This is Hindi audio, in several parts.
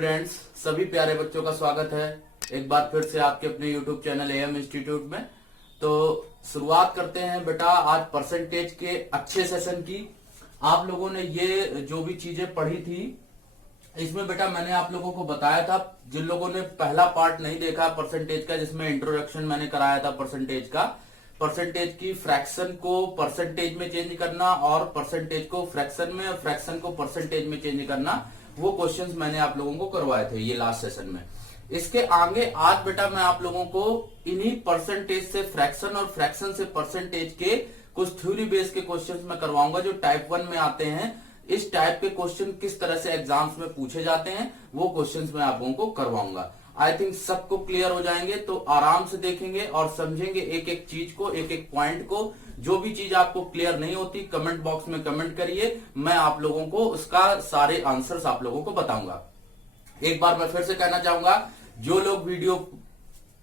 स्टूडेंट्स, सभी प्यारे बच्चों का स्वागत है एक बार फिर से आपके अपने YouTube चैनल एएम इंस्टीट्यूट में। तो शुरुआत करते हैं बेटा आज परसेंटेज के अच्छे सेशन की। आप लोगों ने ये जो भी चीजें पढ़ी थी इसमें बेटा मैंने आप लोगों को बताया था, जिन लोगों ने पहला पार्ट नहीं देखा परसेंटेज का, जिसमें इंट्रोडक्शन मैंने कराया था परसेंटेज का, परसेंटेज की फ्रैक्शन को परसेंटेज में चेंज करना और परसेंटेज को फ्रैक्शन में और फ्रैक्शन को परसेंटेज में चेंज करना, वो क्वेश्चंस मैंने आप लोगों को करवाए थे ये लास्ट सेशन में। इसके आगे आज बेटा मैं आप लोगों को इन्हीं परसेंटेज से फ्रैक्शन और फ्रैक्शन से परसेंटेज के कुछ थ्योरी बेस के क्वेश्चंस मैं करवाऊंगा जो टाइप 1 में आते हैं। इस टाइप के क्वेश्चन किस तरह से एग्जाम्स में पूछे जाते हैं वो क्वेश्चंस मैं आप लोगों को करवाऊंगा। आई थिंक सबको क्लियर हो जाएंगे, तो आराम से देखेंगे और समझेंगे एक एक चीज को, एक एक पॉइंट को। जो भी चीज आपको क्लियर नहीं होती कमेंट बॉक्स में कमेंट करिए, मैं आप लोगों को उसका सारे आंसर्स आप लोगों को बताऊंगा। एक बार मैं फिर से कहना चाहूंगा, जो लोग वीडियो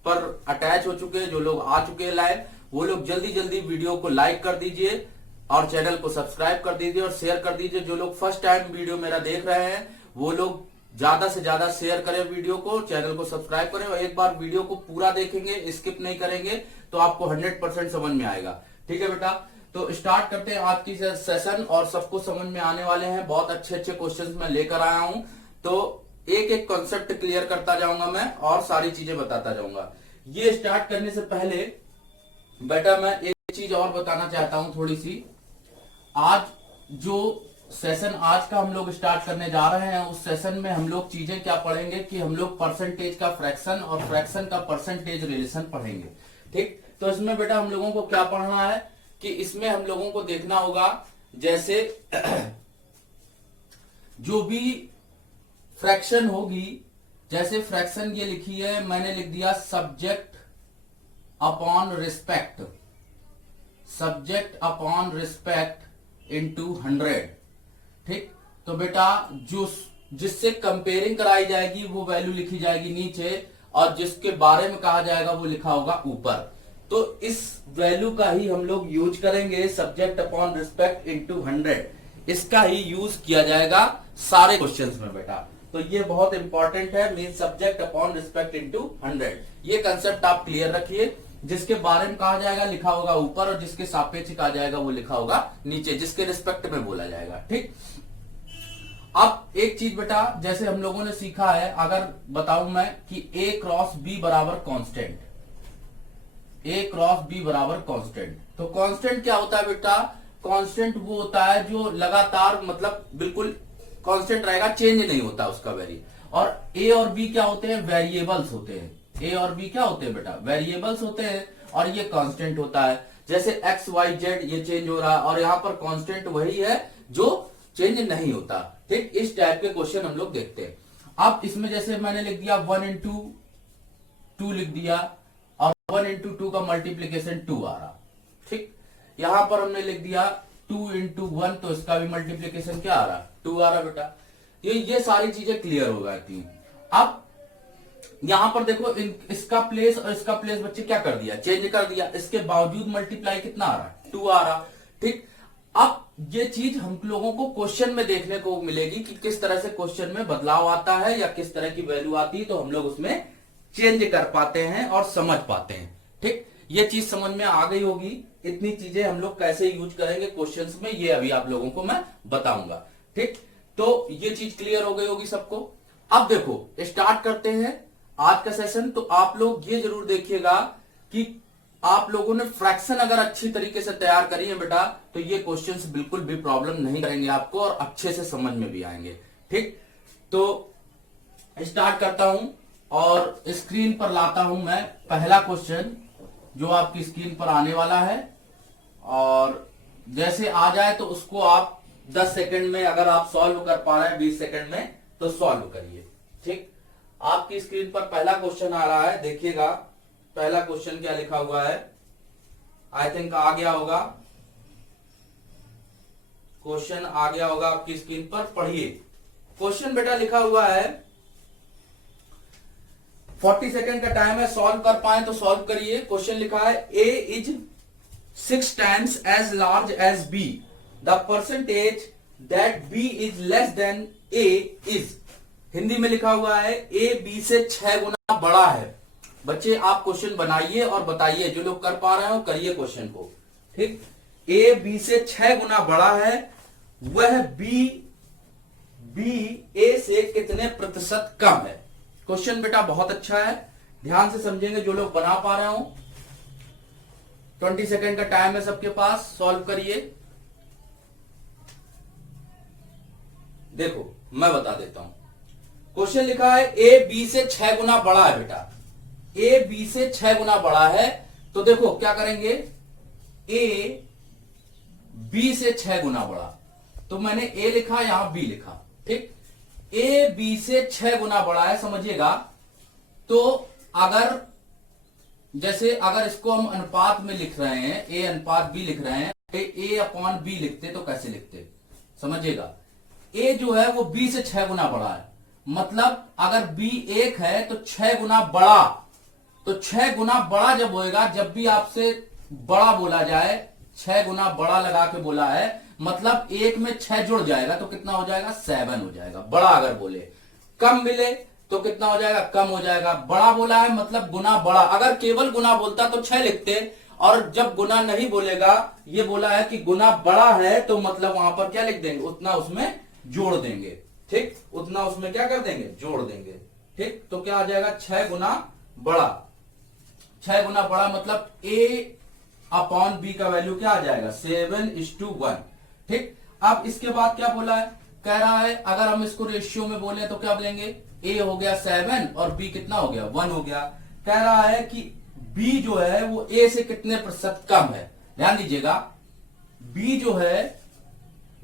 पर अटैच हो चुके हैं, जो लोग आ चुके हैं लाइव, वो लोग जल्दी जल्दी वीडियो को लाइक कर दीजिए और चैनल को सब्सक्राइब कर दीजिए और शेयर कर दीजिए। जो लोग फर्स्ट टाइम वीडियो मेरा देख रहे हैं वो लोग ज्यादा से ज्यादा शेयर करें वीडियो को, चैनल को सब्सक्राइब करें और एक बार वीडियो को पूरा देखेंगे, स्किप नहीं करेंगे, तो आपको 100% समझ में आएगा। ठीक है बेटा, तो स्टार्ट करते हैं आज की सेशन और सबको समझ में आने वाले हैं। बहुत अच्छे अच्छे क्वेश्चंस मैं लेकर आया हूं, तो एक एक कॉन्सेप्ट क्लियर करता जाऊंगा मैं और सारी चीजें बताता जाऊंगा। ये स्टार्ट करने से पहले बेटा मैं एक चीज और बताना चाहता हूं थोड़ी सी। आज जो सेशन आज का हम लोग स्टार्ट करने जा रहे हैं उस सेशन में हम लोग चीजें क्या पढ़ेंगे कि हम लोग परसेंटेज का फ्रैक्शन और फ्रैक्शन का परसेंटेज रिलेशन पढ़ेंगे। ठीक, तो इसमें बेटा हम लोगों को क्या पढ़ना है कि इसमें हम लोगों को देखना होगा जैसे जो भी फ्रैक्शन होगी, जैसे फ्रैक्शन ये लिखी है, मैंने लिख दिया subject upon respect, subject upon respect into 100। ठीक, तो बेटा जो जिससे कंपेयरिंग कराई जाएगी वो वैल्यू लिखी जाएगी नीचे और जिसके बारे में कहा जाएगा वो लिखा होगा ऊपर। तो इस वैल्यू का ही हम लोग यूज करेंगे, सब्जेक्ट अपॉन रिस्पेक्ट इनटू 100, इसका ही यूज किया जाएगा सारे क्वेश्चंस में बेटा। तो ये बहुत इंपॉर्टेंट है, mean subject upon respect into 100। ये कंसेप्ट आप क्लियर रखिए, जिसके बारे में कहा जाएगा लिखा होगा ऊपर और जिसके सापेक्ष कहा जाएगा वो लिखा होगा नीचे, जिसके रिस्पेक्ट में बोला जाएगा। ठीक, अब एक चीज बेटा जैसे हम लोगों ने सीखा है, अगर बताऊं मैं कि A क्रॉस B बराबर कांस्टेंट, A क्रॉस B बराबर कांस्टेंट, तो कांस्टेंट क्या होता है बेटा? कांस्टेंट वो होता है जो लगातार मतलब बिल्कुल कांस्टेंट रहेगा, चेंज नहीं होता उसका वैल्यू। और A और B क्या होते हैं? वेरिएबल्स होते हैं। A और B क्या होते हैं बेटा? वेरिएबल्स होते हैं और ये कांस्टेंट होता है। जैसे x y z ये चेंज हो रहा है और यहाँ पर कांस्टेंट वही है जो चेंज नहीं होता। ठीक, इस टाइप के क्वेश्चन हम लोग देखते हैं। अब इसमें जैसे मैंने लिख दिया 1 इंटू 2 लिख दिया और 1 इंटू 2 का मल्टीप्लीकेशन 2 आ रहा। ठीक, यहां पर हमने लिख दिया 2 इंटू 1, तो इसका भी मल्टीप्लीकेशन क्या आ रहा? 2 आ रहा बेटा। ये सारी चीजें क्लियर हो जाती हैं। अब यहां पर देखो इसका प्लेस और इसका प्लेस बच्चे क्या कर दिया? चेंज कर दिया। इसके बावजूद मल्टीप्लाई कितना आ रहा? 2 आ रहा। ठीक, अब ये चीज हम लोगों को क्वेश्चन में देखने को मिलेगी कि किस तरह से क्वेश्चन में बदलाव आता है या किस तरह की वैल्यू आती है, तो हम लोग उसमें चेंज कर पाते हैं और समझ पाते हैं। ठीक, ये चीज समझ में आ गई होगी। इतनी चीजें हम लोग कैसे यूज करेंगे क्वेश्चंस में, ये अभी आप लोगों को मैं बताऊंगा। ठीक, तो ये चीज क्लियर हो गई होगी सबको। अब देखो स्टार्ट करते हैं आज का सेशन। तो आप लोग ये जरूर देखिएगा कि आप लोगों ने फ्रैक्शन अगर अच्छी तरीके से तैयार करी है बेटा, तो ये क्वेश्चंस बिल्कुल भी प्रॉब्लम नहीं करेंगे आपको और अच्छे से समझ में भी आएंगे। ठीक, तो स्टार्ट करता हूं और स्क्रीन पर लाता हूं मैं पहला क्वेश्चन जो आपकी स्क्रीन पर आने वाला है, और जैसे आ जाए तो उसको आप 10 सेकंड में अगर आप सॉल्व कर पा रहे हैं 20 सेकंड में तो सॉल्व करिए। ठीक, आपकी स्क्रीन पर पहला क्वेश्चन आ रहा है, देखिएगा पहला क्वेश्चन क्या लिखा हुआ है। आई थिंक आ गया होगा, क्वेश्चन आ गया होगा आपकी स्क्रीन पर। पढ़िए क्वेश्चन बेटा, लिखा हुआ है 40 सेकंड का टाइम है, सॉल्व कर पाए तो सॉल्व करिए। क्वेश्चन लिखा है A is 6 times as large as B, the percentage that B is less than A is. Hindi में लिखा हुआ है ए बी से 6 गुना बड़ा है। बच्चे आप क्वेश्चन बनाइए और बताइए, जो लोग कर पा रहे हो करिए क्वेश्चन को, ठीक। ए बी से 6 गुना बड़ा है, वह बी ए से कितने प्रतिशत कम है। क्वेश्चन बेटा बहुत अच्छा है, ध्यान से समझेंगे जो लोग बना पा रहे हो। 20 सेकेंड का टाइम है सबके पास, सॉल्व करिए। देखो मैं बता देता हूं, क्वेश्चन लिखा है ए बी से 6 गुना बड़ा है बेटा, ए बी से 6 गुना बड़ा है। तो देखो क्या करेंगे, ए बी से 6 गुना बड़ा, तो मैंने ए लिखा यहां बी लिखा, ठीक। ए बी से 6 गुना बड़ा है, समझिएगा। तो अगर जैसे अगर इसको हम अनुपात में लिख रहे हैं, ए अनुपात बी लिख रहे हैं, ए अपॉन बी लिखते तो कैसे लिखते, समझिएगा। ए जो है वो बी से 6 गुना बड़ा है, मतलब अगर बी 1 है तो 6 गुना बड़ा, तो 6 गुना बड़ा जब होएगा, जब भी आपसे बड़ा बोला जाए, 6 गुना बड़ा लगा के बोला है, मतलब 1 में 6 जुड़ जाएगा तो कितना हो जाएगा, 7 हो जाएगा। बड़ा अगर बोले, कम मिले तो कितना हो जाएगा, कम हो जाएगा। बड़ा बोला है मतलब गुना बड़ा, अगर केवल गुना बोलता तो 6 लिखते, और जब गुना नहीं बोलेगा, ये बोला है कि गुना बड़ा है, तो मतलब वहां पर क्या लिख देंगे, उतना उसमें जोड़ देंगे, ठीक। उतना उसमें क्या कर देंगे, जोड़ देंगे, ठीक। तो क्या आ जाएगा, 6 गुना बड़ा। 6 गुना बड़ा मतलब ए अपॉन बी का वैल्यू क्या आ जाएगा, 7:1, ठीक। अब इसके बाद क्या बोला है, कह रहा है अगर हम इसको रेशियो में बोले तो क्या बोलेंगे, ए हो गया 7 और बी कितना हो गया, 1 हो गया। कह रहा है कि बी जो है वो ए से कितने प्रतिशत कम है। ध्यान दीजिएगा, बी जो है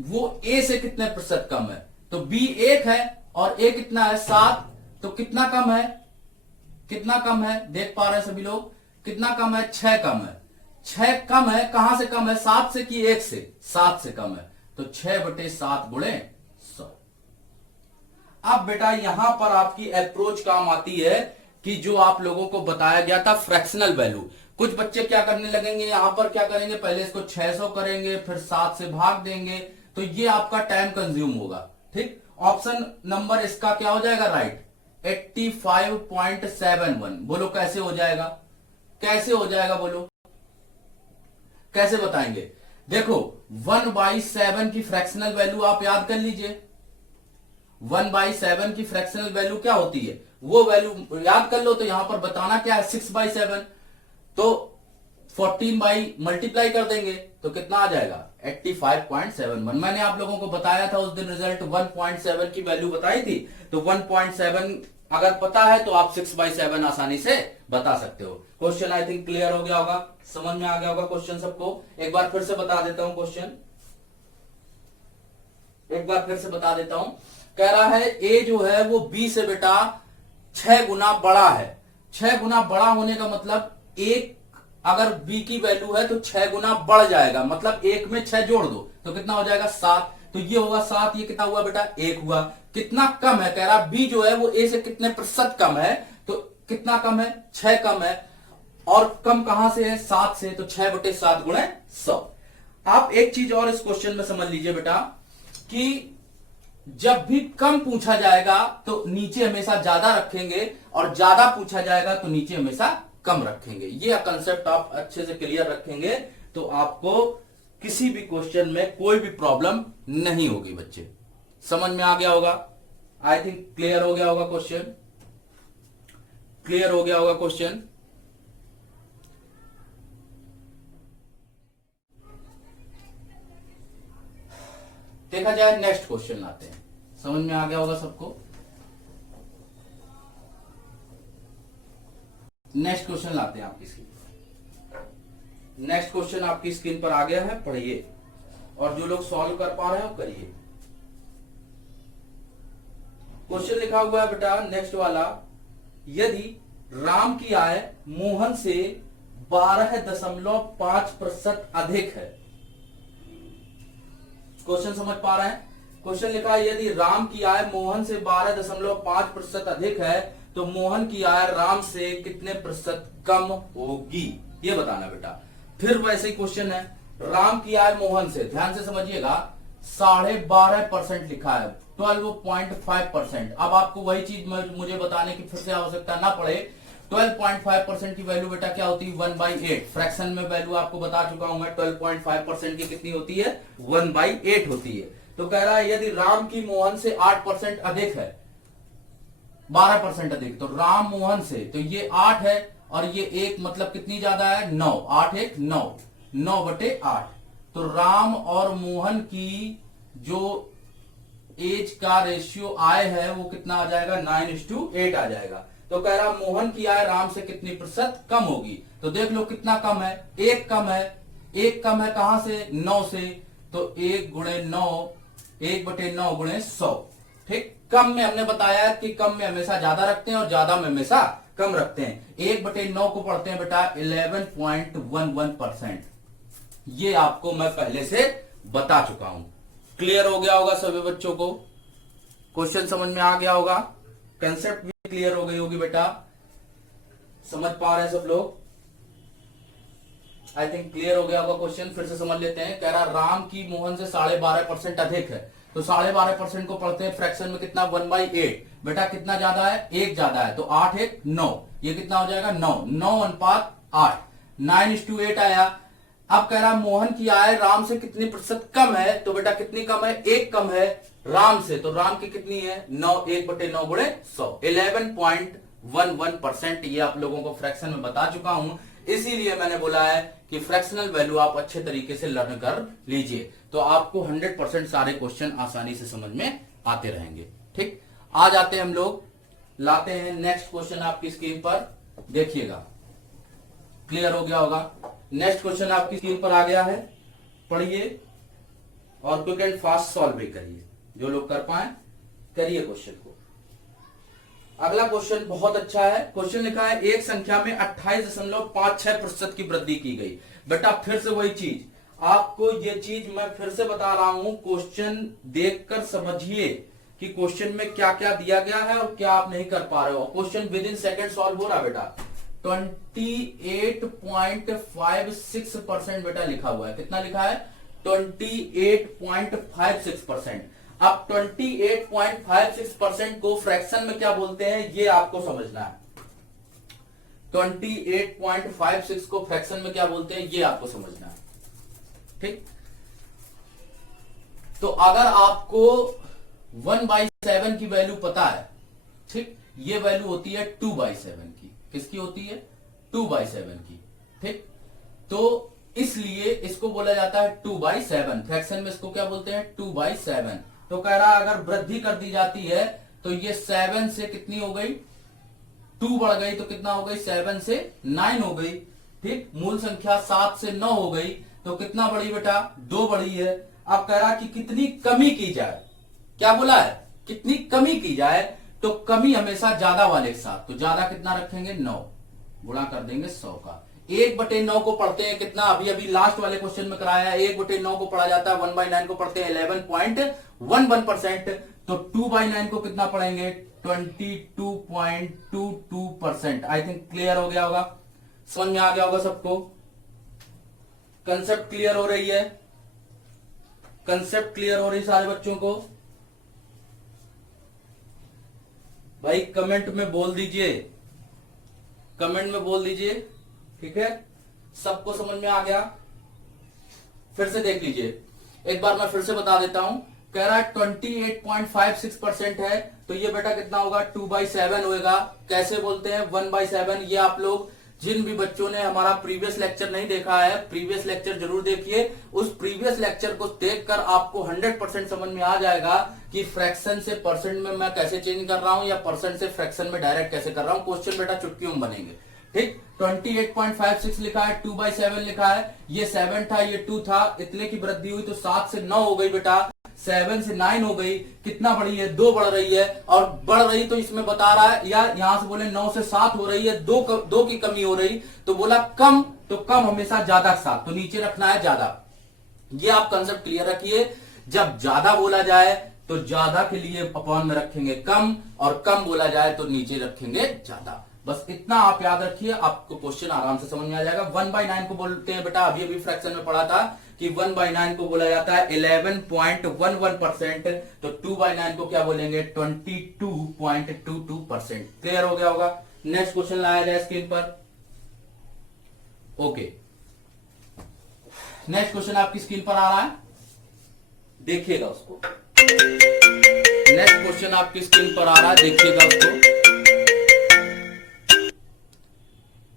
वो ए से कितने प्रतिशत कम है। तो बी 1 है और ए कितना है, 7, तो कितना कम है, कितना कम है, देख पा रहे हैं सभी लोग, कितना कम है, 6 कम है। 6 कम है, कहां से कम है, 7 से कि 1 से, 7 से कम है, तो 6/7 गुणे 100। अब बेटा यहां पर आपकी अप्रोच काम आती है कि जो आप लोगों को बताया गया था फ्रैक्शनल वैल्यू। कुछ बच्चे क्या करने लगेंगे, यहां पर क्या करेंगे, पहले इसको 600 करेंगे, फिर 7 से भाग देंगे, तो ये आपका टाइम कंज्यूम होगा, ठीक। ऑप्शन नंबर इसका क्या हो जाएगा, राइट, 85.71। बोलो कैसे हो जाएगा, कैसे हो जाएगा, बोलो कैसे बताएंगे। देखो 1/7 की फ्रैक्शनल वैल्यू आप याद कर लीजिए, 1/7 की फ्रैक्शनल वैल्यू क्या होती है, वो वैल्यू याद कर लो। तो यहां पर बताना क्या है, 6/7, तो 14 बाई मल्टीप्लाई कर देंगे तो कितना आ जाएगा, 85.71। मैंने आप लोगों को बताया था उस दिन रिजल्ट 1.7 की वैल्यू बताई थी, तो 1.7 अगर पता है तो आप 6/7 आसानी से बता सकते हो। क्वेश्चन आई थिंक क्लियर हो गया होगा, समझ में आ गया होगा क्वेश्चन सबको। एक बार फिर से बता देता हूं क्वेश्चन, एक बार फिर से बता देता हूं। कह रहा है ए जो है वो बी से बेटा 6 गुना बड़ा है। 6 गुना बड़ा होने का मतलब एक अगर बी की वैल्यू है तो 6 गुना बढ़ जाएगा, मतलब 1 में 6 जोड़ दो तो कितना हो जाएगा, 7। तो ये होगा 7, ये कितना हुआ बेटा, 1 हुआ। कितना कम है, कह रहा बी जो है वो ए से कितने प्रतिशत कम है, तो कितना कम है, 6 कम है। और कम कहां से है, 7 से, तो 6/7 गुणे 100। आप एक चीज और इस क्वेश्चन में समझ लीजिए बेटा कि जब भी कम पूछा जाएगा तो नीचे हमेशा ज्यादा रखेंगे, और ज्यादा पूछा जाएगा तो नीचे हमेशा कम रखेंगे। ये कंसेप्ट आप अच्छे से क्लियर रखेंगे तो आपको किसी भी क्वेश्चन में कोई भी प्रॉब्लम नहीं होगी। बच्चे समझ में आ गया होगा, आई थिंक क्लियर हो गया होगा क्वेश्चन, क्लियर हो गया होगा क्वेश्चन। देखा जाए नेक्स्ट क्वेश्चन लाते हैं, समझ में आ गया होगा सबको। नेक्स्ट क्वेश्चन लाते हैं आपकी स्क्रीन, नेक्स्ट क्वेश्चन आपकी स्क्रीन पर आ गया है, पढ़िए और जो लोग सॉल्व कर पा रहे हो करिए। क्वेश्चन लिखा हुआ है बेटा नेक्स्ट वाला, यदि राम की आय मोहन से 12.5% अधिक है। क्वेश्चन समझ पा रहे हैं, क्वेश्चन लिखा है यदि राम की आय मोहन से 12.5% अधिक है तो मोहन की आय राम से कितने प्रतिशत कम होगी, ये बताना बेटा। फिर वैसे ही क्वेश्चन है, राम की आय मोहन से, ध्यान से समझिएगा, 12.5% लिखा है, 12.5%। अब आपको वही चीज मुझे बताने की फिर से आवश्यकता ना पड़े। 12.5% की वैल्यू बेटा क्या होती है 1/8। फ्रैक्शन में वैल्यू आपको बता चुका हूं मैं 12.5% की कितनी होती है 1/8 होती है। तो कह रहा है यदि राम की मोहन से 8% अधिक है, 12% अधिक, तो राम मोहन से, तो ये 8 है और ये 1 मतलब कितनी ज्यादा है 9, 8 1 9, 9/8। तो राम और मोहन की जो एज का रेशियो आय है वो कितना आ जाएगा 9:8 आ जाएगा। तो कह रहा मोहन की आय राम से कितनी प्रतिशत कम होगी। तो देख लो कितना कम है, 1 कम है। 1 कम है कहां से 9 से, तो 1 गुणे 9, 1/9 गुणे 100। ठीक, कम में हमने बताया कि कम में हमेशा ज्यादा रखते हैं और ज्यादा में हमेशा कम रखते हैं। 1/9 को पढ़ते हैं बेटा 11.11%। ये आपको मैं पहले से बता चुका हूं। क्लियर हो गया होगा सभी बच्चों को, क्वेश्चन समझ में आ गया होगा, कंसेप्ट भी क्लियर हो गई होगी बेटा, समझ पा रहे हैं सब लोग। आई थिंक क्लियर हो गया होगा क्वेश्चन, फिर से समझ लेते हैं। कह रहा राम की मोहन से 12.5% अधिक है, तो 12.5% को पढ़ते हैं फ्रैक्शन में कितना 1/8। बेटा कितना ज्यादा है 1 ज्यादा है, तो 8 1 9, ये कितना हो जाएगा 9, 9:8, 9:8 आया। अब कह रहा मोहन की आय राम से कितनी प्रतिशत कम है, तो बेटा कितनी कम है 1 कम है राम से, तो राम की कितनी है 9, 1/9 गुणे 100, 11.11%। ये आप लोगों को फ्रैक्शन में बता चुका हूं, इसीलिए मैंने बोला है कि फ्रैक्शनल वैल्यू आप अच्छे तरीके से लर्न कर लीजिए, तो आपको 100% सारे क्वेश्चन आसानी से समझ में आते रहेंगे। ठीक, आ जाते हैं हम लोग, लाते हैं नेक्स्ट क्वेश्चन आपकी स्क्रीन पर, देखिएगा क्लियर हो गया होगा। नेक्स्ट क्वेश्चन आपकी स्क्रीन पर आ गया है, पढ़िए और क्विक एंड फास्ट सॉल्व भी करिए, जो लोग कर पाए करिए क्वेश्चन को। अगला क्वेश्चन बहुत अच्छा है। क्वेश्चन लिखा है एक संख्या में 28.56% की वृद्धि की गई। बेटा फिर से वही चीज, आपको ये चीज मैं फिर से बता रहा हूं, क्वेश्चन देखकर समझिए कि क्वेश्चन में क्या क्या दिया गया है और क्या आप नहीं कर पा रहे हो। Question with in second solve हो रहा बेटा। 28.56% बेटा लिखा हुआ है, कितना लिखा है 28.56%। अब 28.56% को फ्रैक्शन में क्या बोलते हैं ये आपको समझना है। 28.56 को फ्रैक्शन में क्या बोलते हैं ये आपको समझना है। ठीक, तो अगर आपको 1/7 की वैल्यू पता है, ठीक, ये वैल्यू होती है 2/7 की। किसकी होती है 2/7 की। ठीक, तो इसलिए इसको बोला जाता है 2/7। फ्रैक्शन में इसको क्या बोलते हैं 2/7। तो कह रहा अगर वृद्धि कर दी जाती है तो ये 7 से कितनी हो गई 2 बढ़ गई, तो कितना हो गई 7 से 9 हो गई। ठीक, मूल संख्या 7 से 9 हो गई, तो कितना बढ़ी बेटा 2 बढ़ी है। अब कह रहा कि कितनी कमी की जाए, क्या बोला है कितनी कमी की जाए, तो कमी हमेशा ज्यादा वाले के साथ, तो ज्यादा कितना रखेंगे 9, गुणा कर देंगे 100 का। 1/9 को पढ़ते हैं कितना, अभी अभी लास्ट वाले क्वेश्चन में कराया है, 1/9 को पढ़ा जाता है 1/9 को पढ़ते हैं 11.11%। तो 2/9 को कितना पढ़ेंगे 22.22%। आई थिंक क्लियर हो गया होगा, समझ में आ गया होगा सबको, कंसेप्ट क्लियर हो रही है, कंसेप्ट क्लियर हो रही सारे बच्चों को। भाई कमेंट में बोल दीजिए, कमेंट में बोल दीजिए, ठीक है, सबको समझ में आ गया। फिर से देख लीजिए, एक बार मैं फिर से बता देता हूं। कह रहा है 28.56% है, तो ये बेटा कितना होगा 2/7 होगा। कैसे बोलते हैं 1/7, ये आप लोग जिन भी बच्चों ने हमारा प्रीवियस लेक्चर नहीं देखा है, प्रीवियस लेक्चर जरूर देखिए। उस प्रीवियस लेक्चर को देखकर आपको 100% समझ में आ जाएगा कि फ्रैक्शन से परसेंट में मैं कैसे चेंज कर रहा हूं या परसेंट से फ्रैक्शन में डायरेक्ट कैसे कर रहा हूं। क्वेश्चन बेटा चुटकियों में बनेंगे। ठीक, 28.56 लिखा है, 2/7 लिखा है, ये 7 था ये 2 था, इतने की वृद्धि हुई तो 7 से 9 हो गई बेटा, 7 से 9 हो गई, कितना बढ़ी है 2 बढ़ रही है, और बढ़ रही तो इसमें बता रहा है यार, यहां से बोले 9 से 7 हो रही है, 2 की कमी हो रही, तो बोला कम, तो कम हमेशा ज्यादा के साथ, तो नीचे रखना है ज्यादा। ये आप कंसेप्ट क्लियर रखिए, जब ज्यादा बोला जाए तो ज्यादा के लिए अपॉन में रखेंगे कम, और कम बोला जाए तो नीचे रखेंगे ज्यादा। बस इतना आप याद रखिए, आपको क्वेश्चन आराम से समझ में आ जाएगा। 1/9 को बोलते हैं बेटा, अभी अभी फ्रैक्शन में पढ़ा था कि 1/9 को बोला जाता है 11.11%, तो 2/9 को क्या बोलेंगे 22.22%। क्लियर हो गया होगा। नेक्स्ट क्वेश्चन लाया जाए स्क्रीन पर। ओके, नेक्स्ट क्वेश्चन आपकी स्क्रीन पर आ रहा है, देखिएगा उसको। नेक्स्ट क्वेश्चन आपकी स्क्रीन पर आ रहा है, देखिएगा उसको।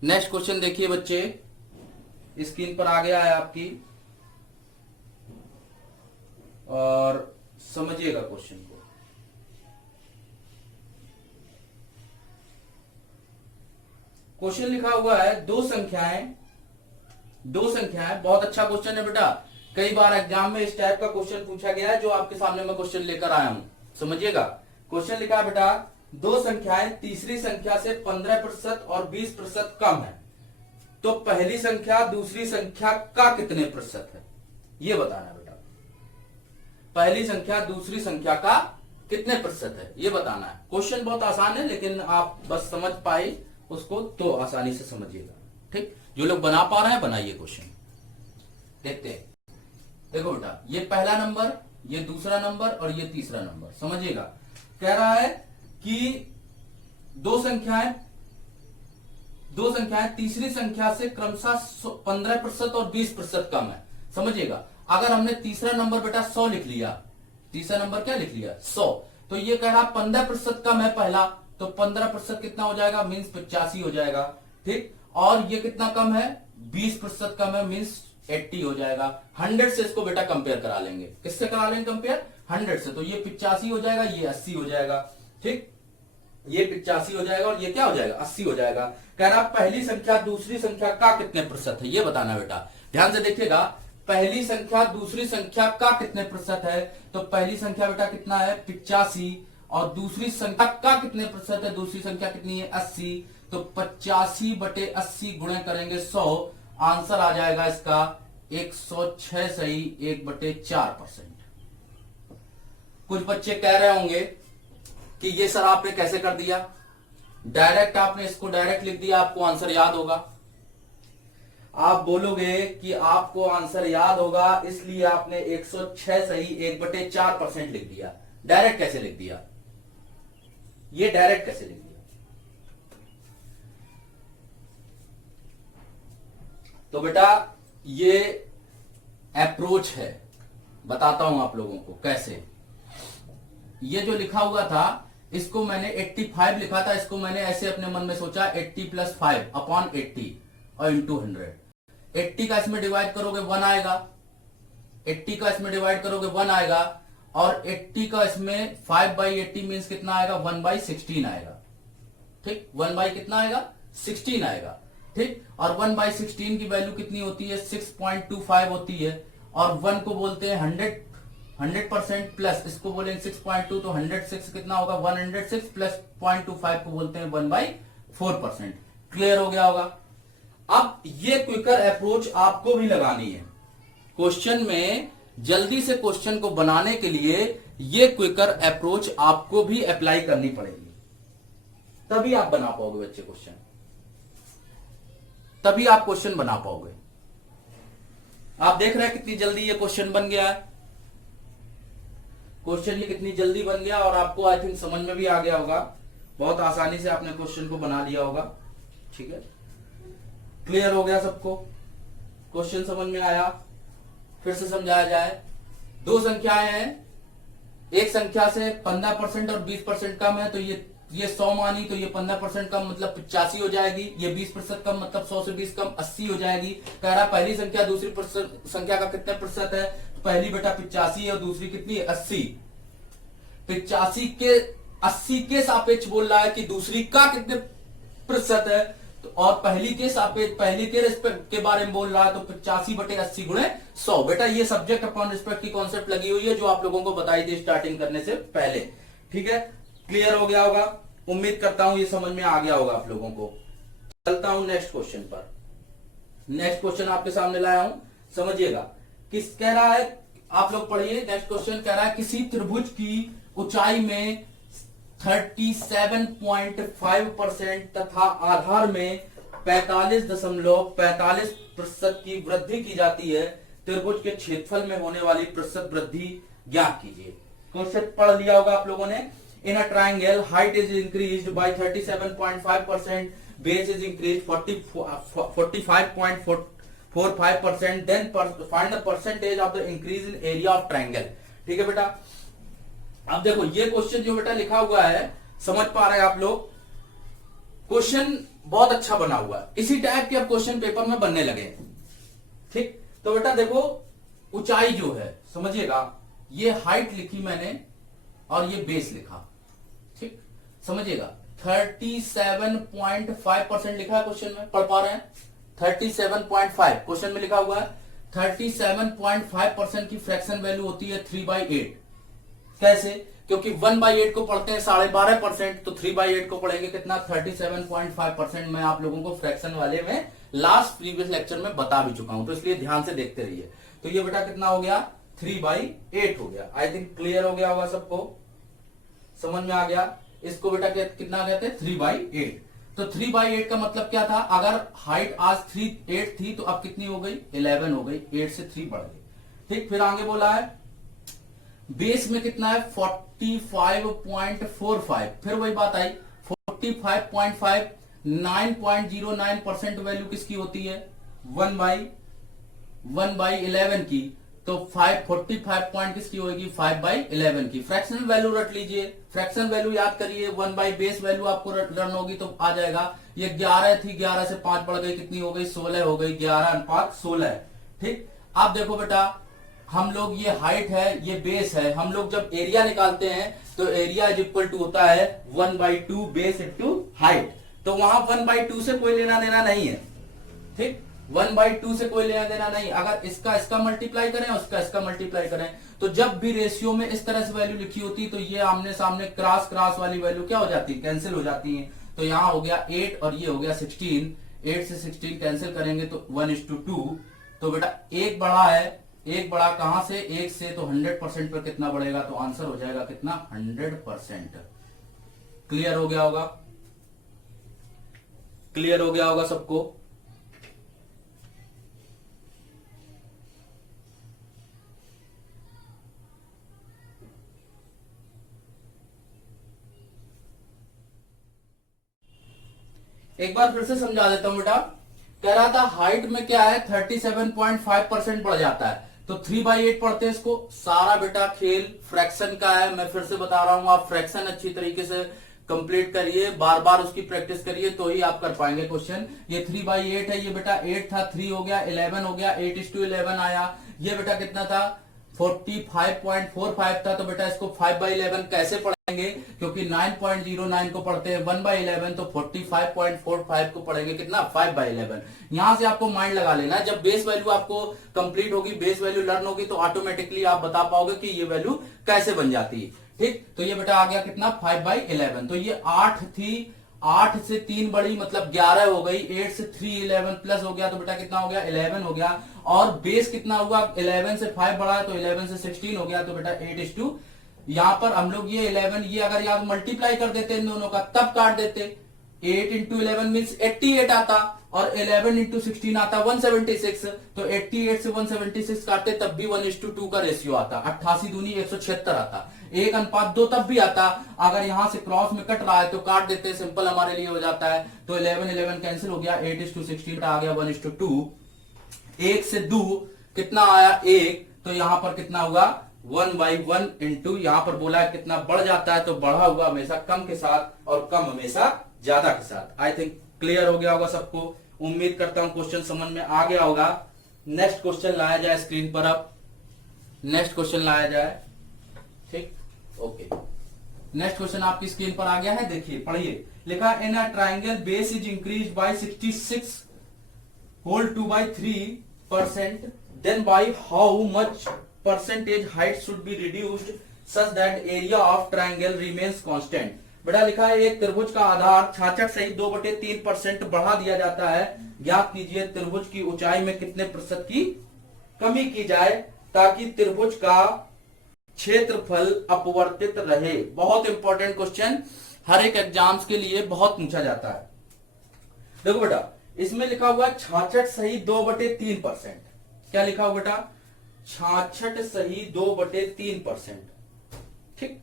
नेक्स्ट क्वेश्चन देखिए बच्चे, स्क्रीन पर आ गया है आपकी, और समझिएगा क्वेश्चन को। क्वेश्चन लिखा हुआ है दो संख्याएं, बहुत अच्छा क्वेश्चन है बेटा। कई बार एग्जाम में इस टाइप का क्वेश्चन पूछा गया है, जो आपके सामने मैं क्वेश्चन लेकर आया हूं। समझिएगा, क्वेश्चन लिखा है बेटा, दो संख्याएं तीसरी संख्या से 15% और 20% कम है, तो पहली संख्या दूसरी संख्या का कितने प्रतिशत है, यह बताना बेटा। पहली संख्या दूसरी संख्या का कितने प्रतिशत है, यह बताना है। क्वेश्चन बहुत आसान है, लेकिन आप बस समझ पाए उसको तो आसानी से समझिएगा। ठीक, जो लोग बना पा रहे हैं बनाइए क्वेश्चन। देखते हैं, देखो बेटा, ये पहला नंबर, ये दूसरा नंबर और ये तीसरा नंबर। समझिएगा, कह रहा है कि दो संख्याएं तीसरी संख्या से क्रमशः 15% और 20% कम है। समझिएगा, अगर हमने तीसरा नंबर बेटा 100 लिख लिया, तीसरा नंबर क्या लिख लिया 100, तो ये कह रहा 15% कम है पहला, तो 15% कितना हो जाएगा, मीन्स 85 हो जाएगा। ठीक, और ये कितना कम है, 20% कम है, मीन्स 80 हो जाएगा। 100 से इसको बेटा कंपेयर करा लेंगे। किससे करा लेंगे कंपेयर, 100 से, तो ये 85 हो जाएगा, ये 80 हो जाएगा। ठीक, ये 85 हो जाएगा और ये क्या हो जाएगा 80 हो जाएगा। कह रहा पहली संख्या दूसरी संख्या का कितने प्रतिशत है, ये बताना बेटा। ध्यान से देखिएगा, पहली संख्या दूसरी संख्या का कितने प्रतिशत है, तो पहली संख्या बेटा कितना है 85, और दूसरी संख्या का कितने प्रतिशत है, दूसरी संख्या कितनी है 80, तो 85/80 गुणे करेंगे 100, आंसर आ जाएगा इसका 106 सही 1/4%। कुछ बच्चे कह रहे होंगे कि ये सर आपने कैसे कर दिया, डायरेक्ट आपने इसको डायरेक्ट लिख दिया, आपको आंसर याद होगा। आप बोलोगे कि आपको आंसर याद होगा, इसलिए आपने 106 सही 1/4% लिख दिया। डायरेक्ट कैसे लिख दिया, ये डायरेक्ट कैसे लिख दिया? तो बेटा ये अप्रोच है, बताता हूं आप लोगों को कैसे। ये जो लिखा हुआ था, इसको मैंने 85 लिखा था, इसको मैंने ऐसे अपने मन में सोचा 80 + 5 अपॉन 80 और इंटू 100। 80 का इसमें डिवाइड करोगे 1 आएगा, 80 का इसमें डिवाइड करोगे 1 आएगा, और 80 का इसमें 5/80 मीन्स कितना आएगा 1/16 आएगा। ठीक, 1 कितना आएगा 16 आएगा। ठीक, और 1/16 की वैल्यू कितनी होती है 6.25 होती है, और 1 को बोलते हैं 100% प्लस इसको बोलेंगे 6.2, तो 106 कितना होगा 106 प्लस 0.25 को बोलते हैं 1/4%। क्लियर हो गया होगा। अब ये क्विकर अप्रोच आपको भी लगानी है क्वेश्चन में। जल्दी से क्वेश्चन को बनाने के लिए ये क्विकर अप्रोच आपको भी अप्लाई करनी पड़ेगी, तभी आप बना पाओगे बच्चे क्वेश्चन, तभी आप क्वेश्चन बना पाओगे। आप देख रहे हैं कितनी जल्दी ये क्वेश्चन बन गया है, क्वेश्चन ये कितनी जल्दी बन गया, और आपको आई थिंक समझ में भी आ गया होगा, बहुत आसानी से आपने क्वेश्चन को बना लिया होगा। ठीक है, क्लियर हो गया सबको, क्वेश्चन समझ में आया? फिर से समझाया जाए, दो संख्याएं हैं, एक संख्या से 15% और 20% कम है, तो ये 100 मानी, तो ये 15% कम मतलब 85 हो जाएगी, ये 20% कम मतलब 100 से 20 कम 80 हो जाएगी। कह रहा पहली संख्या दूसरी संख्या का कितने प्रतिशत है, तो पहली बेटा 85 है और दूसरी कितनी है 80। 80 के सापेक्ष बोल रहा है कि दूसरी का कितने प्रतिशत है, तो और पहली के सापेक्ष पहली के रिस्पेक्ट के बारे में बोल रहा है, तो 85/80 गुणे 100। बेटा ये सब्जेक्ट अपॉन रिस्पेक्ट की कॉन्सेप्ट लगी हुई है, जो आप लोगों को बताई थी स्टार्टिंग करने से पहले। ठीक है, क्लियर हो गया होगा, उम्मीद करता हूं ये समझ में आ गया होगा आप लोगों को। चलता हूं नेक्स्ट क्वेश्चन पर। नेक्स्ट क्वेश्चन आपके सामने लाया हूं, समझिएगा। किस कह रहा है, आप लोग पढ़िए। नेक्स्ट क्वेश्चन कह रहा है किसी त्रिभुज की ऊंचाई में 37.5% तथा आधार में 45.45% की वृद्धि की जाती है। त्रिभुज के क्षेत्रफल में होने वाली प्रतिशत वृद्धि ज्ञात कीजिए। क्वेश्चन पढ़ लिया होगा आप लोगों ने। In a triangle height is increased by 37.5%, base is increase 45.45%, then find the percentage of the increase in area of triangle. ठीक है बेटा, अब देखो ये क्वेश्चन जो बेटा लिखा हुआ है, समझ पा रहे हैं आप लोग? क्वेश्चन बहुत अच्छा बना हुआ है, इसी टाइप के अब क्वेश्चन पेपर में बनने लगे। ठीक, तो बेटा देखो ऊंचाई जो है समझिएगा, ये हाइट लिखी मैंने और ये बेस लिखा। ठीक, समझिएगा 37.5% लिखा है क्वेश्चन में, पढ़ पा रहे हैं? 37.5 क्वेश्चन में लिखा हुआ है। 37.5% की फ्रैक्शन वैल्यू होती है 3/8। कैसे? क्योंकि 1/8 को पढ़ते हैं 12.5%, तो 3/8 को पढ़ेंगे कितना? 37.5%। मैं आप लोगों को फ्रैक्शन वाले में लास्ट प्रीवियस लेक्चर में बता भी चुका हूं, तो इसलिए ध्यान से देखते रहिए। तो ये बेटा कितना हो गया? 3/8 हो गया। आई थिंक क्लियर हो गया होगा सबको, समझ में आ गया? इसको बेटा कितना कहते हैं? 3/8। तो 3/8 का मतलब क्या था? अगर हाइट आज 8 थी तो अब कितनी हो गई? 11 हो गई, 8 से 3 बढ़ गई। ठीक, फिर आगे बोला है बेस में कितना है? 45.45। फिर वही बात आई 45.5, 9.09% वैल्यू किसकी होती है? 1/11 की। तो 45 पॉइंट किसकी होगी? 5/11 की। फ्रैक्शनल वैल्यू रट लीजिए, फ्रैक्शनल वैल्यू याद करिए। 1/बेस वैल्यू आपको रन होगी तो आ जाएगा। ये 11 थी, 11 से 5 बढ़ गई, कितनी हो गई? 16 हो गई। 11:16। ठीक, अब देखो बेटा हम लोग, ये हाइट है, ये बेस है, हम लोग जब एरिया निकालते हैं तो एरिया इज इक्वल टू होता है 1/2 बेस इंटू हाइट। तो वहां 1/2 से कोई लेना देना नहीं है। ठीक, 1/2 से कोई लेना देना नहीं। अगर इसका मल्टीप्लाई करें, उसका इसका मल्टीप्लाई करें, तो जब भी रेशियो में इस तरह से वैल्यू लिखी होती है तो ये आमने सामने क्रॉस वाली वैल्यू क्या हो जाती है? कैंसिल हो जाती है। तो यहां हो गया 8 और ये हो गया 16। 8 से 16 कैंसिल करेंगे तो 1:2। तो बेटा एक बड़ा है, एक बड़ा कहां से? 1 से। तो 100% पर कितना बढ़ेगा? तो आंसर हो जाएगा कितना? 100%। क्लियर हो गया होगा? क्लियर हो गया होगा सबको? एक बार फिर से समझा देता हूं बेटा। कह रहा था हाइट में क्या है? 37.5% बढ़ जाता है, तो 3/8 पढ़ते हैं इसको। सारा बेटा खेल फ्रैक्शन का है, मैं फिर से बता रहा हूं। आप फ्रैक्शन अच्छी तरीके से कंप्लीट करिए, बार बार उसकी प्रैक्टिस करिए, तो ही आप कर पाएंगे क्वेश्चन। ये 3/8 है, ये बेटा 8 था, 3 हो गया, 11 हो गया, 8:11 आया। ये बेटा कितना था? 45.45 था, तो बेटा इसको 5/11 कैसे पढ़ेंगे? क्योंकि 9.09 को पढ़ते हैं 1/11, तो 45.45 को पढ़ेंगे कितना? 5/11। यहां से आपको माइंड लगा लेना है। जब बेस वैल्यू आपको कंप्लीट होगी, बेस वैल्यू लर्न होगी, तो ऑटोमेटिकली आप बता पाओगे कि ये वैल्यू कैसे बन जाती है। ठीक, तो ये बेटा आ गया कितना? 5/11। तो ये 8 थी, 8 से 3 बढ़ी मतलब 11 हो गई। 8 से 3 11 प्लस हो गया, तो बेटा कितना हो गया? 11 हो गया। और बेस कितना हुआ? 11 से 5 बढ़ा, तो 11 से 16 हो गया, तो बेटा 8:2। यहां पर हम लोग ये 11, ये अगर यहाँ मल्टीप्लाई कर देते इन दोनों का, तब काट देते। 8 × 11 मीन्स 88 आता, और 11 × 16 आता 176। तो 88 से 176 काटते तब भी 1:2 का रेशियो आता। 88 दूनी 176 आता। 1:2 तब भी आता। अगर यहां से क्रॉस में कट रहा है तो काट देते, सिंपल हमारे लिए हो जाता है। तो 11 कैंसिल हो गया, 8:16 आ गया 1:2। 1 से 2 कितना आया? 1। तो यहां पर कितना हुआ? 1/1 इंटू, यहां पर बोला है कितना बढ़ जाता है, तो बढ़ा हुआ हमेशा कम के साथ और कम हमेशा ज्यादा के साथ। आई थिंक क्लियर हो गया होगा सबको। उम्मीद करता हूं क्वेश्चन समझ में आ गया होगा। नेक्स्ट क्वेश्चन लाया जाए स्क्रीन पर। अब नेक्स्ट क्वेश्चन लाया जाए। ठीक, ओके। नेक्स्ट क्वेश्चन आपकी स्क्रीन पर आ गया है, देखिए पढ़िए। लिखा in a triangle base is increase by 66 whole 2/3%, then by how much percentage height should be reduced such that area of triangle remains constant. बेटा लिखा है एक त्रिभुज का आधार 66 सहित 2/3% बढ़ा दिया जाता है। ज्ञात कीजिए त्रिभुज की ऊंचाई में कितने प्रतिशत की कमी की जाए ताकि त्रिभुज का क्षेत्रफल अपवर्तित रहे। बहुत इंपॉर्टेंट क्वेश्चन, हर एक एग्जाम्स के लिए बहुत पूछा जाता है। देखो बेटा, इसमें लिखा हुआ है 66 सही 2/3%। क्या लिखा हुआ बेटा? 66 सही 2/3%। ठीक,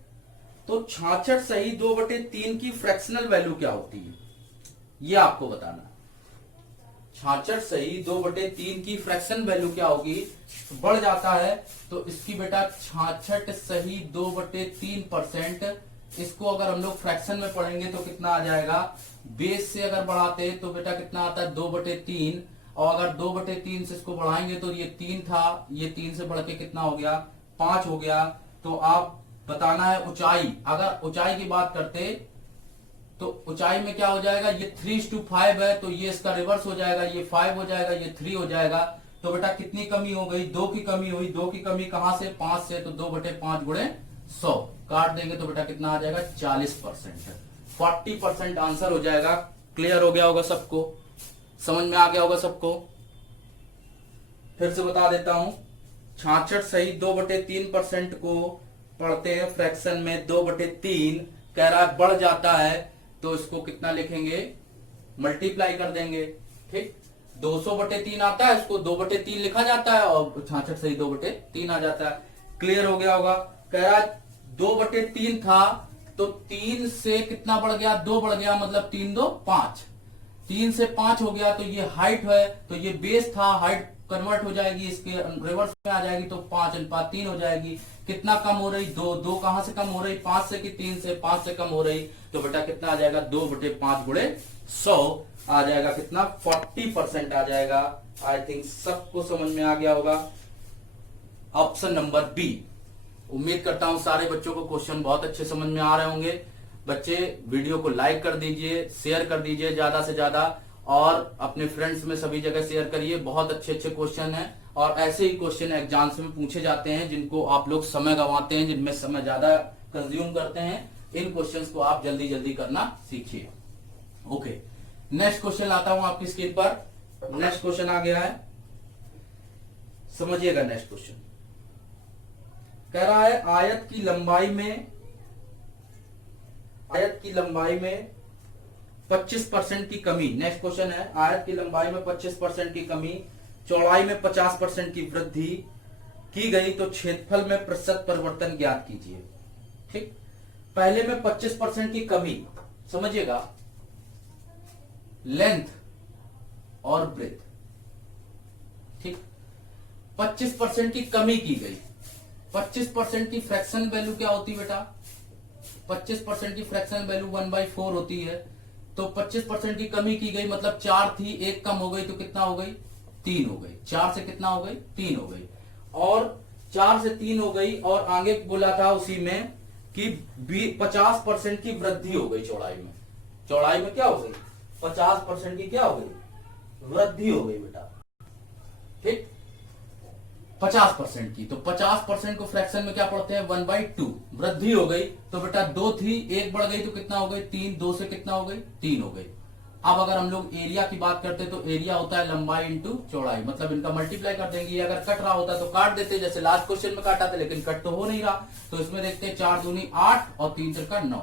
तो 66 सही 2/3 की फ्रैक्शनल वैल्यू क्या होती है, ये आपको बताना है। 66 सही 2/3 की फ्रैक्शन वैल्यू क्या होगी? बढ़ जाता है तो इसकी बेटा 66 सही 2/3%, इसको अगर हम लोग फ्रैक्शन में पढ़ेंगे तो कितना आ जाएगा? बेस से अगर बढ़ाते तो बेटा कितना आता है? 2/3। और अगर 2/3 से इसको बढ़ाएंगे तो ये 3 था, ये 3 से बढ़ के कितना हो गया? 5 हो गया। तो आप बताना है ऊंचाई। अगर ऊंचाई की बात करते तो ऊंचाई में क्या हो जाएगा? ये 3:5 है, तो ये इसका रिवर्स हो जाएगा, ये 5 हो जाएगा, ये 3 हो जाएगा। तो बेटा कितनी कमी हो गई? 2 की कमी हुई। 2 की कमी कहां से? 5 से। तो 2/5 गुणे 100 काट देंगे तो बेटा कितना आ जाएगा? 40%। 40% आंसर हो जाएगा। क्लियर हो गया होगा सबको? समझ में आ गया होगा सबको? फिर से बता देता हूं, 66 सही 2/3% को पढ़ते हैं फ्रैक्शन में 2/3, कह रहा है बढ़ जाता है तो इसको कितना लिखेंगे? मल्टीप्लाई कर देंगे। ठीक, 200/3 आता है, इसको 2/3 लिखा जाता है और 66 सही 2/3 आ जाता है। क्लियर हो गया होगा? कह रहा है 2/3 था तो 3 से कितना बढ़ गया? 2 बढ़ गया, मतलब 3 2 5। 3 से 5 हो गया तो ये हाइट है, तो ये बेस था, हाइट कन्वर्ट हो जाएगी, इसके रिवर्स में आ जाएगी तो 5:3 हो जाएगी। कितना कम हो रही? 2। 2 कहां से कम हो रही? 5 से कि 3 से? 5 से कम हो रही, तो बेटा कितना आ जाएगा? 2/5 गुणे 100 आ जाएगा। कितना? 40% आ जाएगा। आई थिंक सबको समझ में आ गया होगा। Option number B. उम्मीद करता हूं सारे बच्चों को क्वेश्चन बहुत अच्छे समझ में आ रहे होंगे। बच्चे वीडियो को लाइक कर दीजिए, शेयर कर दीजिए ज्यादा से ज्यादा, और अपने फ्रेंड्स में सभी जगह शेयर करिए। बहुत अच्छे अच्छे क्वेश्चन हैं और ऐसे ही क्वेश्चन एग्जाम्स में पूछे जाते हैं जिनको आप लोग समय गंवाते हैं, जिनमें समय ज्यादा कंज्यूम करते हैं। इन क्वेश्चंस को आप जल्दी जल्दी करना सीखिए। ओके, नेक्स्ट क्वेश्चन लाता हूं आपकी स्क्रीन पर। नेक्स्ट क्वेश्चन आ गया है, समझिएगा। नेक्स्ट क्वेश्चन कह रहा है आयत की लंबाई में 25% की कमी। नेक्स्ट क्वेश्चन है, आयत की लंबाई में 25% की कमी, चौड़ाई में 50% की वृद्धि की गई तो क्षेत्रफल में प्रतिशत परिवर्तन ज्ञात कीजिए। ठीक, पहले में 25% की कमी, समझिएगा, लेंथ और ब्रेथ। ठीक, 25% की कमी की गई। 25% की फ्रैक्शन वैल्यू क्या होती है बेटा? 25% की फ्रैक्शन वैल्यू 1/4 होती है। तो 25% की कमी की गई, मतलब 4 थी, 1 कम हो गई तो कितना हो गई? 3 हो गई। 4 से कितना हो गई? 3 हो गई। और 4 से 3 हो गई, और आगे बोला था उसी में कि 50% की वृद्धि हो गई चौड़ाई में। चौड़ाई में क्या हो गई? 50% की क्या हो गई? वृद्धि हो गई बेटा। ठीक, 50% की, तो 50% को फ्रैक्शन में क्या पढ़ते हैं? 1/2। वृद्धि हो गई तो बेटा 2 थी, 1 बढ़ गई तो कितना हो गई? 3। 2 से कितना हो गई? 3 हो गई। अब अगर हम लोग एरिया की बात करते तो एरिया होता है लंबाई इंटू चौड़ाई, मतलब इनका मल्टीप्लाई कर देंगे। अगर कट रहा होता तो काट देते, जैसे लास्ट क्वेश्चन में काटा था, लेकिन कट तो हो नहीं रहा। तो इसमें देखते हैं 4 दूनी 8 और 3 तिरका 9।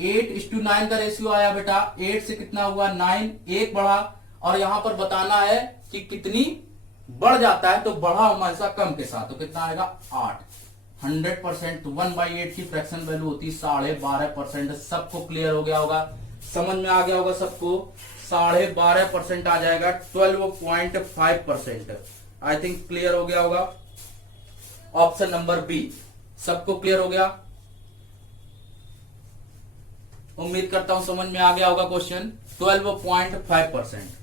8:9 का रेशियो आया बेटा। 8 से कितना हुआ? 9। 1 बढ़ा, और यहां पर बताना है कि कितनी बढ़ जाता है, तो बढ़ा हमेशा कम के साथ, तो कितना आएगा? 8। 100%। तो 1/8 की फ्रैक्शन वैल्यू होती 12.5%। सबको क्लियर हो गया होगा? समझ में आ गया होगा सबको? 12.5% आ जाएगा। 12.5%। आई थिंक क्लियर हो गया होगा। Option number B. सबको क्लियर हो गया? उम्मीद करता हूं समझ में आ गया होगा क्वेश्चन। 12.5%।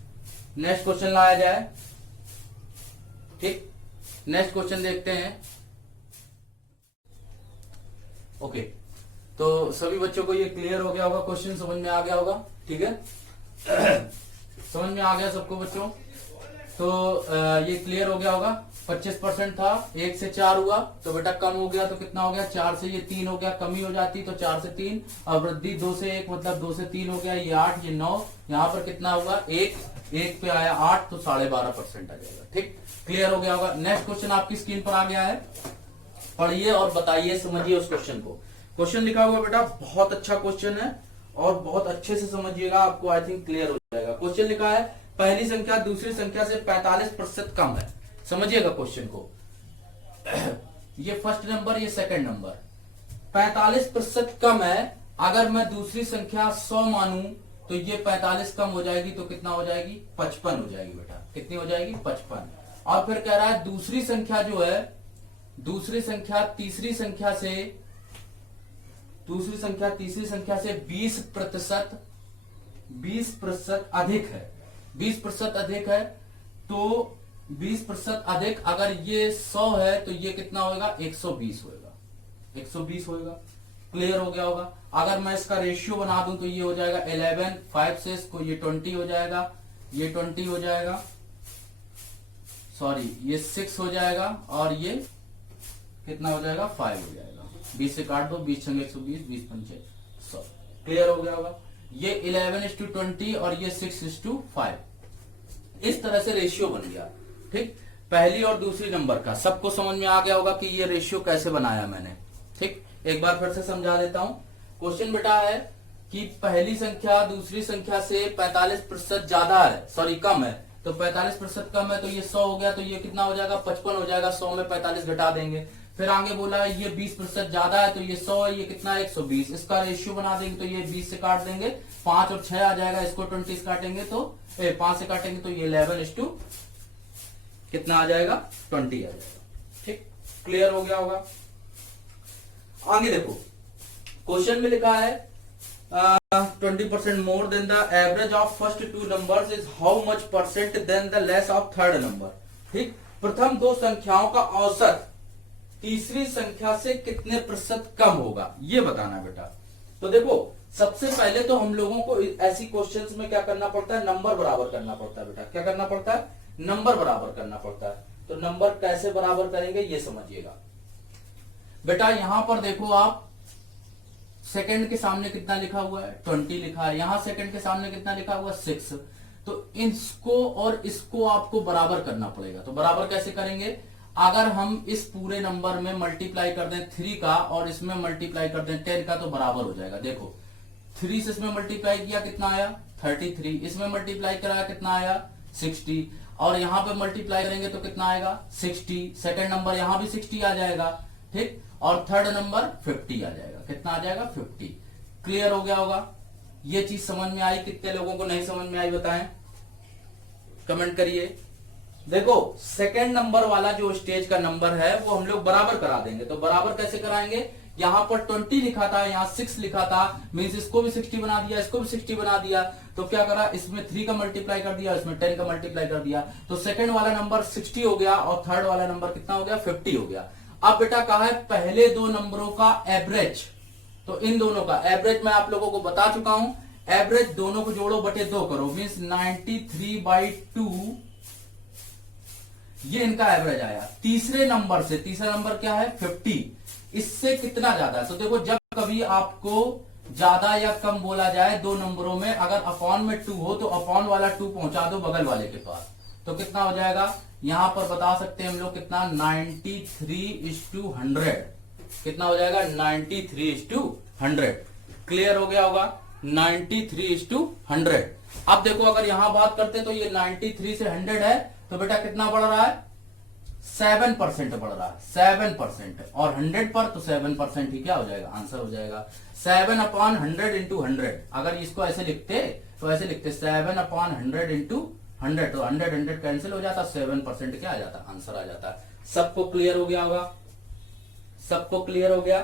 नेक्स्ट क्वेश्चन लाया जाए। ठीक, नेक्स्ट क्वेश्चन देखते हैं। ओके, तो सभी बच्चों को ये क्लियर हो गया होगा, क्वेश्चन समझ में आ गया होगा? ठीक है, समझ में आ गया सबको बच्चों? तो ये क्लियर हो गया होगा। 25% था, 1 से 4 हुआ तो बेटा कम हो गया तो कितना हो गया? 4 से ये 3 हो गया, कमी हो जाती तो 4 से 3, और वृद्धि 2 से 1, मतलब 2 से 3 हो गया, ये 8, ये 9, यहाँ पर कितना होगा? 1 पे आया 8, तो 12.5% आ जाएगा। ठीक, क्लियर हो गया होगा? नेक्स्ट क्वेश्चन आपकी स्क्रीन पर आ गया है। पढ़िए और बताइए, समझिए उस क्वेश्चन को। क्वेश्चन लिखा हुआ बेटा, बहुत अच्छा क्वेश्चन है और बहुत अच्छे से समझिएगा, आपको आई थिंक क्लियर हो जाएगा। क्वेश्चन लिखा है पहली संख्या दूसरी संख्या से 45% कम है। समझिएगा क्वेश्चन को। ये फर्स्ट नंबर, ये सेकंड नंबर। 45% कम है। अगर मैं दूसरी संख्या 100 मानूं तो ये 45 कम हो जाएगी तो कितना हो जाएगी? 55 हो जाएगी बेटा। कितनी हो जाएगी? 55। और फिर कह रहा है दूसरी संख्या जो है, दूसरी संख्या तीसरी संख्या से 20% अधिक है। 20% अधिक है तो 20% अधिक, अगर ये 100 है तो ये कितना होगा? 120 होगा। 120 होगा। क्लियर हो गया होगा। अगर मैं इसका रेशियो बना दूं तो ये हो जाएगा 11, 5 से इसको ये 20 हो जाएगा, ये 20 हो जाएगा, सॉरी ये 6 हो जाएगा, और ये कितना हो जाएगा? 5 हो जाएगा। 20 से काट दो, 20 छंगे 120, 20 पंचे 100। क्लियर हो गया होगा। ये 11:20 और ये 6:5। इस तरह से रेशियो बन गया। ठीक, पहली और दूसरी नंबर का सबको समझ में आ गया होगा कि ये रेशियो कैसे बनाया मैंने। ठीक, एक बार फिर से समझा देता हूं। क्वेश्चन बेटा है कि पहली संख्या दूसरी संख्या से 45% ज्यादा है, सॉरी कम है, तो 45% कम है तो ये 100 हो गया, तो ये कितना हो जाएगा? 55 हो जाएगा। 100 में 45 घटा देंगे। फिर आगे बोला ये 20% ज्यादा है तो ये 100 है, ये कितना है? 120। इसका रेशियो बना देंगे तो ये 20 से काट देंगे, 5 और 6 आ जाएगा। इसको 20 से काटेंगे तो 5 से काटेंगे तो ये 11 कितना आ जाएगा? 20 आ जाएगा। ठीक, क्लियर हो गया होगा। आगे देखो, क्वेश्चन में लिखा है 20% more than the average of first two numbers is how much percent than the less of third number. ठीक, प्रथम दो संख्याओं का औसत तीसरी संख्या से कितने प्रतिशत कम होगा, ये बताना बेटा। तो देखो, सबसे पहले तो हम लोगों को ऐसी क्वेश्चंस में क्या करना पड़ता है? नंबर बराबर करना पड़ता है बेटा। क्या करना पड़ता है? नंबर बराबर करना पड़ता है। तो नंबर कैसे बराबर करेंगे ये समझिएगा बेटा। यहां पर देखो आप, सेकंड के सामने कितना लिखा हुआ है? 20 लिखा है। यहां सेकंड के सामने कितना लिखा हुआ है? 6। तो इसको और इसको आपको बराबर करना पड़ेगा। तो बराबर कैसे करेंगे? अगर हम इस पूरे नंबर में मल्टीप्लाई कर दें 3 का और इसमें मल्टीप्लाई कर दें 10 का तो बराबर हो जाएगा। देखो, 3 से इसमें मल्टीप्लाई किया कितना आया? 33। इसमें मल्टीप्लाई कराया कितना आया? 60। और यहां पे मल्टीप्लाई करेंगे तो कितना आएगा? 60। सेकंड नंबर यहां भी 60 आ जाएगा। ठीक, और थर्ड नंबर 50 आ जाएगा। कितना आ जाएगा? 50। क्लियर हो गया होगा। ये चीज समझ में आई? कितने लोगों को नहीं समझ में आई बताएं, कमेंट करिए। देखो, सेकंड नंबर वाला जो स्टेज का नंबर है वो हम लोग बराबर करा देंगे। तो बराबर कैसे कराएंगे? यहां पर 20 लिखा था, यहां 6 लिखा था, मींस इसको भी 60 बना दिया, इसको भी 60 बना दिया। तो क्या करा? इसमें 3 का मल्टीप्लाई कर दिया, इसमें 10 का मल्टीप्लाई कर दिया। तो सेकंड वाला नंबर 60 हो गया और थर्ड वाला नंबर कितना हो गया? 50 हो गया। अब बेटा कहा है पहले दो नंबरों का एवरेज। तो इन दोनों का एवरेज मैं आप लोगों को बता चुका हूं। एवरेज दोनों को जोड़ो बटे 2 करो, मीन्स 93/2 ये इनका एवरेज आया। तीसरे नंबर से, तीसरा नंबर क्या है? 50। इससे कितना ज्यादा है? तो देखो, जब कभी आपको ज्यादा या कम बोला जाए दो नंबरों में, अगर अपॉन में 2 हो तो अपॉन वाला 2 पहुंचा दो बगल वाले के पास, तो कितना हो जाएगा? यहां पर बता सकते हैं हम लोग कितना? 93:100। कितना हो जाएगा? 93:100। क्लियर हो गया होगा। 93:100। अब देखो, अगर यहां बात करते तो ये 93 से 100 है तो बेटा कितना बढ़ रहा है? 7% बढ़ रहा है। 7%। और 100 पर तो 7% ही क्या हो जाएगा? आंसर हो जाएगा। 7/100 × 100। अगर इसको ऐसे लिखते तो ऐसे लिखते 7/100 × 100, तो 100 कैंसिल हो जाता, 7% क्या आ जाता? आंसर आ जाता। सबको क्लियर हो गया होगा? सबको क्लियर हो गया?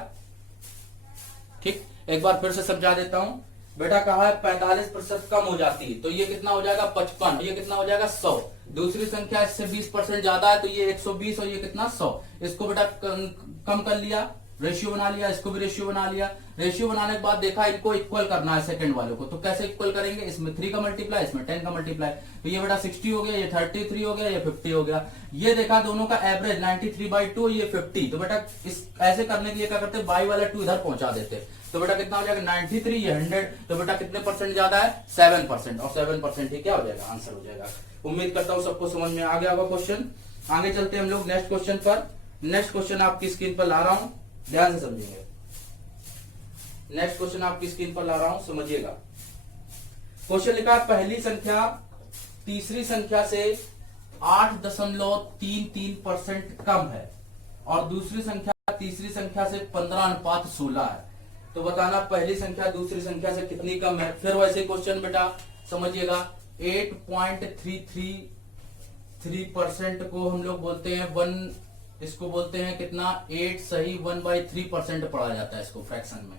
ठीक, एक बार फिर से समझा देता हूं बेटा। कहा है 45% कम हो जाती है तो ये कितना हो जाएगा? 55। ये कितना हो जाएगा? 100। दूसरी संख्या इससे 20% ज्यादा है तो ये 120 और ये कितना? 100। इसको बेटा कम कर लिया, रेशियो बना लिया, इसको भी रेशियो बना लिया। रेशियो बनाने के बाद देखा इनको इक्वल करना है सेकंड वाले को, तो कैसे इक्वल करेंगे? इसमें 3 का मल्टीप्लाई, इसमें 10 का मल्टीप्लाई। तो ये बेटा 60 हो गया, ये 33 हो गया, ये 50 हो गया। ये देखा दोनों का एवरेज 93/2, ये 50। तो बेटा इस ऐसे करने के लिए क्या करते? बाई वाला 2 इधर पहुंचा देते। तो बेटा कितना हो जाएगा? 93, ये 100। तो बेटा कितने परसेंट ज्यादा है? 7%। और 7% ही क्या हो जाएगा? आंसर हो जाएगा। उम्मीद करता हूं सबको समझ में आ गया होगा क्वेश्चन। आगे चलते हैं हम लोग नेक्स्ट क्वेश्चन पर। नेक्स्ट क्वेश्चन आपकी स्क्रीन पर ला रहा हूं, ध्यान से समझेंगे। नेक्स्ट क्वेश्चन आपकी स्क्रीन पर ला रहा हूं, समझिएगा। क्वेश्चन लिखा है पहली संख्या तीसरी संख्या से 8.33% कम है और दूसरी संख्या तीसरी संख्या से 15:16 है। तो बताना पहली संख्या दूसरी संख्या से कितनी कम है। फिर वैसे क्वेश्चन बेटा समझिएगा, 8.333% को हम लोग बोलते हैं 1, इसको बोलते हैं कितना 8 सही 1/3% पढ़ा जाता है इसको फ्रैक्शन में,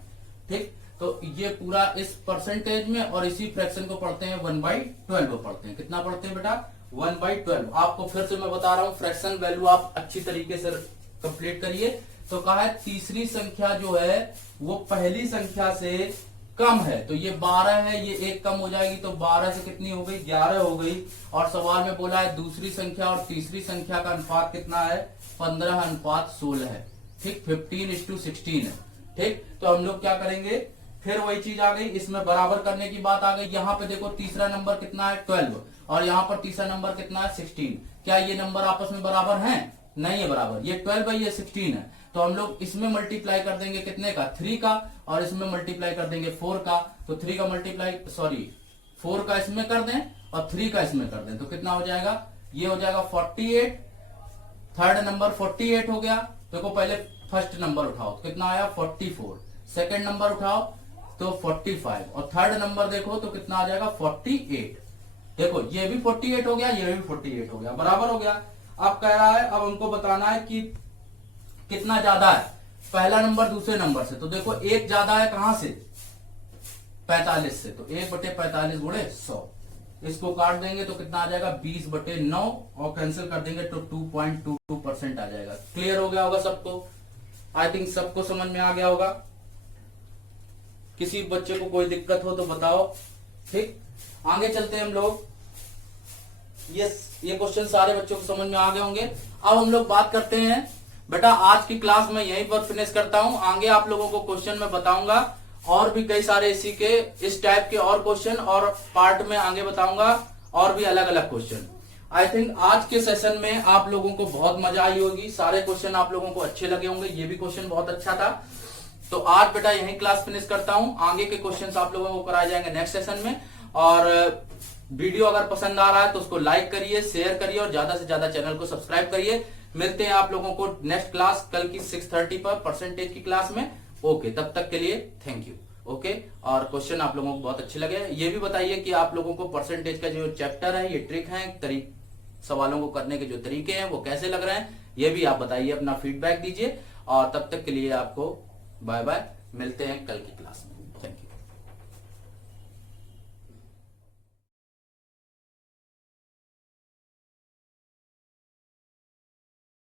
ठीक। तो ये पूरा इस परसेंटेज में और इसी फ्रैक्शन को पढ़ते हैं 1/12 पढ़ते हैं। कितना पढ़ते हैं बेटा 1/12। आपको फिर से मैं बता रहा हूं, फ्रैक्शन वैल्यू आप अच्छी तरीके से कंप्लीट करिए। तो कहा है तीसरी संख्या जो है वो पहली संख्या से कम है, तो ये 12 है, ये 1 कम हो जाएगी तो 12 से कितनी हो गई 11 हो गई। और सवाल में बोला है दूसरी संख्या और तीसरी संख्या का अनुपात कितना है 15:16 है, ठीक। 15:16 है, ठीक। तो हम लोग क्या करेंगे, फिर वही चीज आ गई, इसमें बराबर करने की बात आ गई। यहाँ पे देखो तीसरा नंबर कितना है 12 और यहाँ पर तीसरा नंबर कितना है 16। क्या ये नंबर आपस में बराबर हैं? नहीं है बराबर, ये 12 है ये 16 है। तो हम लोग इसमें मल्टीप्लाई कर देंगे कितने का 3 का और इसमें मल्टीप्लाई कर देंगे 4 का। तो 3 का मल्टीप्लाई 4 का इसमें कर दें और 3 का इसमें कर दें तो कितना हो जाएगा, ये हो जाएगा 48। थर्ड नंबर 48 हो गया। देखो पहले फर्स्ट नंबर उठाओ तो कितना आया 44, सेकंड नंबर उठाओ तो 45 और थर्ड नंबर देखो तो कितना आ जाएगा 48। देखो ये भी 48 हो गया, ये भी 48 हो गया, बराबर हो गया। अब कह रहा है अब हमको बताना है कि कितना ज्यादा है पहला नंबर दूसरे नंबर से। तो देखो एक ज्यादा है कहां से 45 से, तो 1/45 गुणे 100। इसको काट देंगे तो कितना आ जाएगा 20/9 और कैंसिल कर देंगे तो 2.22% आ जाएगा। क्लियर हो गया होगा सबको, आई थिंक सबको समझ में आ गया होगा। किसी बच्चे को कोई दिक्कत हो तो बताओ, ठीक। आगे चलते हैं हम लोग। ये क्वेश्चन सारे बच्चों को समझ में आ गए होंगे। अब हम लोग बात करते हैं बेटा, आज की क्लास में यहीं पर फिनिश करता हूं। आगे आप लोगों को क्वेश्चन में बताऊंगा और भी कई सारे इसी के इस टाइप के और क्वेश्चन और पार्ट में आगे बताऊंगा और भी अलग अलग क्वेश्चन। आई थिंक आज के सेशन में आप लोगों को बहुत मजा आई होगी, सारे क्वेश्चन आप लोगों को अच्छे लगे होंगे। ये भी क्वेश्चन बहुत अच्छा था। तो आज बेटा यही क्लास फिनिश करता हूं। आगे के क्वेश्चंस आप लोगों को कराए जाएंगे नेक्स्ट सेशन में। और वीडियो अगर पसंद आ रहा है तो उसको लाइक करिए, शेयर करिए और ज्यादा से ज्यादा चैनल को सब्सक्राइब करिए। मिलते हैं आप लोगों को नेक्स्ट क्लास कल की 6:30 पर परसेंटेज की क्लास में। ओके, तब तक के लिए थैंक यू। ओके, और क्वेश्चन आप लोगों को बहुत अच्छे लगे। ये भी बताइए कि आप लोगों को परसेंटेज का जो चैप्टर है, ये ट्रिक है, सवालों को करने के जो तरीके हैं वो कैसे लग रहे हैं, ये भी आप बताइए, अपना फीडबैक दीजिए। और तब तक के लिए आपको बाय बाय, मिलते हैं कल की क्लास में।